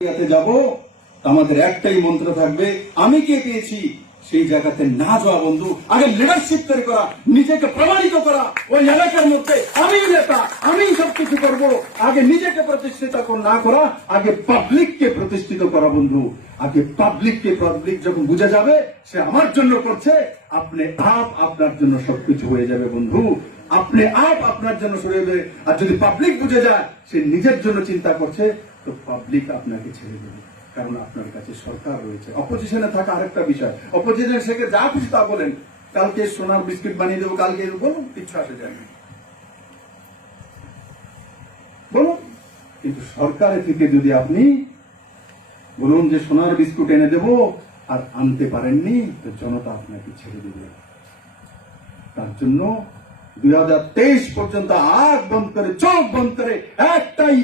যাব আমাদের একটাই মন্ত্র থাকবে, আমি কে পেয়েছি সেই জায়গাতে না যাওয়া বন্ধু। আগে লিডারশিপ তৈরি করা, নিজেকে প্রমাণিত করা, ওই এলাকার মধ্যে আমি নেতা, আমি সবকিছু করব। আগে নিজেকে প্রতিষ্ঠিত না করা, আগে পাবলিককে প্রতিষ্ঠিত করা বন্ধু। আগে পাবলিক যখন বুঝে যাবে সে আমার জন্য করছে, আপনি আপনার জন্য সবকিছু হয়ে যাবে বন্ধু। আপনি আপনার জন্য সরে যাবে। আর যদি পাবলিক বুঝে যায় সে নিজের জন্য চিন্তা করছে, তো পাবলিক আপনাকে ছেড়ে দেবে, কারণ আপনার কাছে সরকার রয়েছে। অপোজিশনে থাকা আরেকটা বিষয়, অপোজিশন থেকে যা খুশি তা বলেন, কালকে সোনার বিস্কিট বানিয়ে দেবো, কালকে বলুন, কিচ্ছু আসে যায় না, বলুন। কিন্তু সরকারের থেকে যদি আপনি বলুন যে সোনার বিস্কুট এনে দেবো, আর আনতে পারেননি, তো জনতা আপনাকে ছেড়ে দেবে। তার জন্য 2023 পর্যন্ত আখ বন্ধ করে, চোখ বন্ধ করে একটাই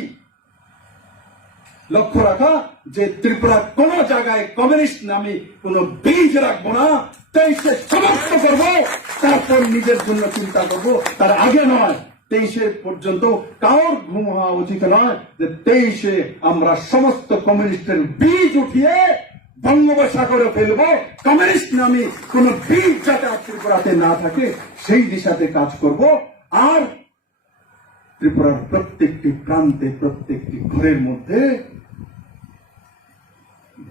লক্ষ্য রাখা যে ত্রিপুরা কোন জায়গায় কমিউনিস্ট নামে কোন বীজ রাখবো না। 23-এ সমাপ্ত করবো, তারপর নিজের জন্য চিন্তা করবো, তার আগে নয়। 23-এ পর্যন্ত কারোর ঘুম হওয়া উচিত নয় যে 23-এ আমরা সমস্ত কমিউনিস্টের বীজ উঠিয়ে বঙ্গোপসাগরে ফেলবো। কমিউনিস্ট নামে কোন বীজ যাতে ত্রিপুরাতে না থাকে সেই দিশাতে কাজ করব। আর ত্রিপুরার প্রত্যেকটি প্রান্তে, প্রত্যেকটি ঘরের মধ্যে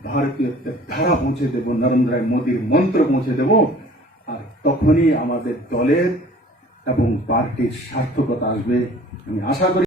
ভারতীয়ত্বের ধারা পৌঁছে দেব, নরেন্দ্র মোদীর মন্ত্র পৌঁছে দেব। আর তখনই আমাদের দলের এবং পার্টির সার্থকতা আসবে। আমি আশা করি